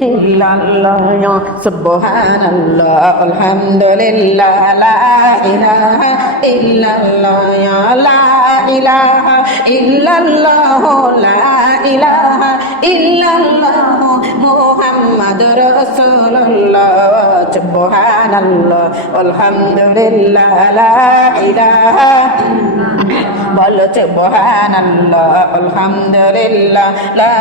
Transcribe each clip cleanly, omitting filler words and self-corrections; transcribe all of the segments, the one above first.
illallah ya subhanallah alhamdulillah la ilaha illallah ya la ilaha illallah la ilaha illallah muhammadur rasulullah subhanallah alhamdulillah la ilaha বলো সুবহানাল্লাহ আলহামদুলিল্লাহ লা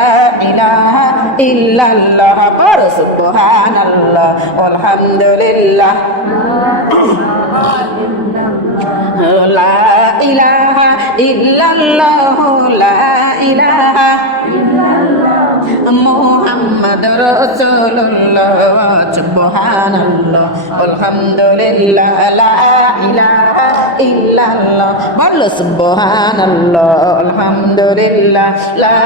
ইলাহা ইল্লাল্লাহ বলো সুবহানাল্লাহ আলহামদুলিল্লাহ লা ইলাহা ইল্লাল্লাহ লা ইলাহা মুহাম্মাদুর রাসূলুল্লাহ সুবহানাল্লাহ আলহামদুলিল্লাহ লা ইলাহা illallah বলো সুবহানাল্লাহ আলহামদুলিল্লাহ লা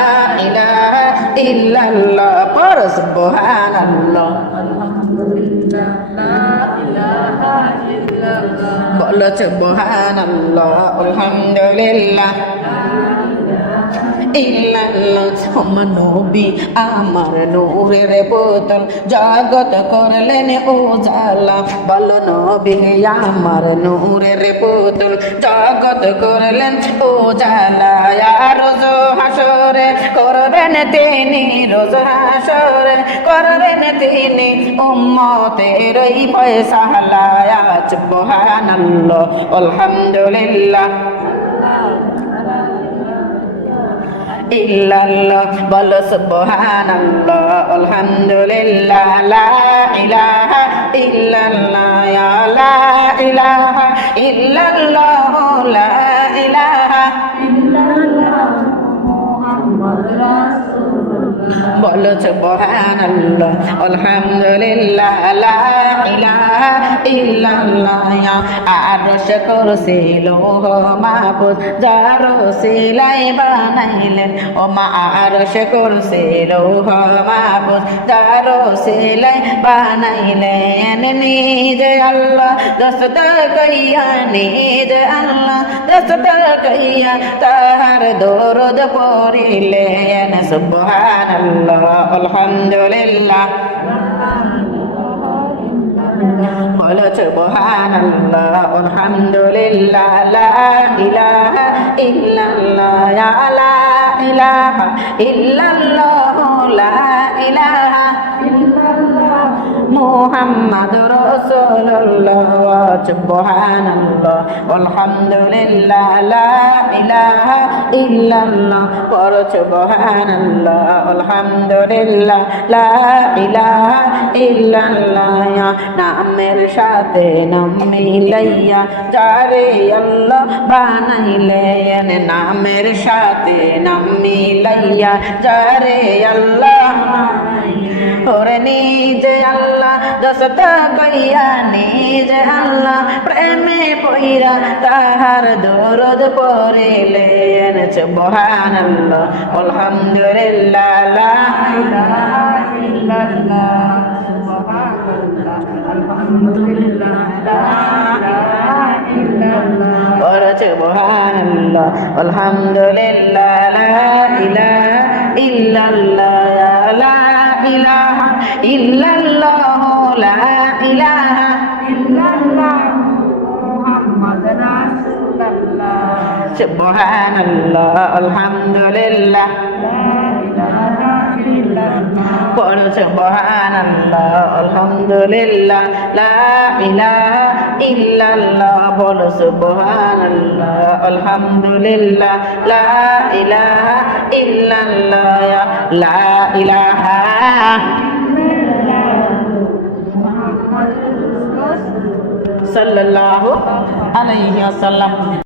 ইলাহা ইল্লাল্লাহ বলো সুবহানাল্লাহ আলহামদুলিল্লাহ লা ইলাহা ইল্লাল্লাহ বলো সুবহানাল্লাহ আলহামদুলিল্লাহ illallah আমার নবী আমার নূরের বোতল জগৎ করলেন উজালা বলো নবী আমার নূরের বোতল জগৎ করলেন উজালা রোজ হাসরে করবেন তিনি রোজ হাসরে করবেন তিনি উম্মতের এই ফয়সালা সুবহানাল্লাহ আলহামদুলিল্লাহ illallah bolo subhanallah alhamdulillah la ilaha illallah ya la ilaha illallah la ilaha illallah muhammad rasulullah bolo subhanallah alhamdulillah la ilaha illallah ya arsh kursi loh mahfuz jaro silai banailen ও মা আরশ কুরসি লৌহ মাহফুজ জaro silai banailen নিজে আল্লাহ দস্ত কইয়া নিজে আল্লাহ দস্ত কইয়া তাহার দরুদ পড়িলেন সুবহানাল্লাহ আলহামদুলিল্লাহ বলো সুবহানাল্লাহ আলহামদুলিল্লাহ লা ইলাহা ইল্লাল্লাহ ইয়া লা ইলাহা ইল্লাল্লাহ লা ইলাহা ইল্লাল্লাহ মুহাম্মাদুর রাসূলুল্লাহ সুবহানাল্লাহ আলহামদুলিল্লাহ লা ইলাহা ইল্লাল্লাহ বলো সুবহানাল্লাহ আলহামদুলিল্লাহ লা ইলাহা ইল্লাল্লাহ নামের সাথে নাম মিলাইয়া যারে আল্লাহ বানাইলেন নামের সাথে নাম মিলাইয়া যারে আল্লাহ ওরে নিজে আল্লাহ দস্ত কইয়া নিজে আল্লাহ প্রেমে পইরা তাহার দরুদ পড়িলেন সুবহানাল্লাহ আলহামদুলিল্লাহ লা ইলাহা ইল্লাল্লাহ সুবহানাল্লাহ আলহামদুলিল্লাহ লা ইলাহা ইল্লাল্লাহ ওরে সুবহানাল্লাহ আলহামদুলিল্লাহ লা ইলাহা ইল্লাল্লাহ লা ইলাহা ইল্লাল্লাহ লা ইলাহা ইল্লাল্লাহ মুহাম্মদ রাসূলুল্লাহ সুবহানাল্লাহ আলহামদুলিল্লাহ লা ইলাহা ইল্লাল্লাহ বলো সুবহানাল্লাহ আলহামদুলিল্লাহ লা ইলাহা ইল্লাল্লাহ বলো সুবহানাল্লাহ আলহামদুলিল্লাহ লা ইলাহা ইল্লাল্লাহ লা ইলাহা সাল্লাল্লাহু আলাইহি ওয়াসাল্লাম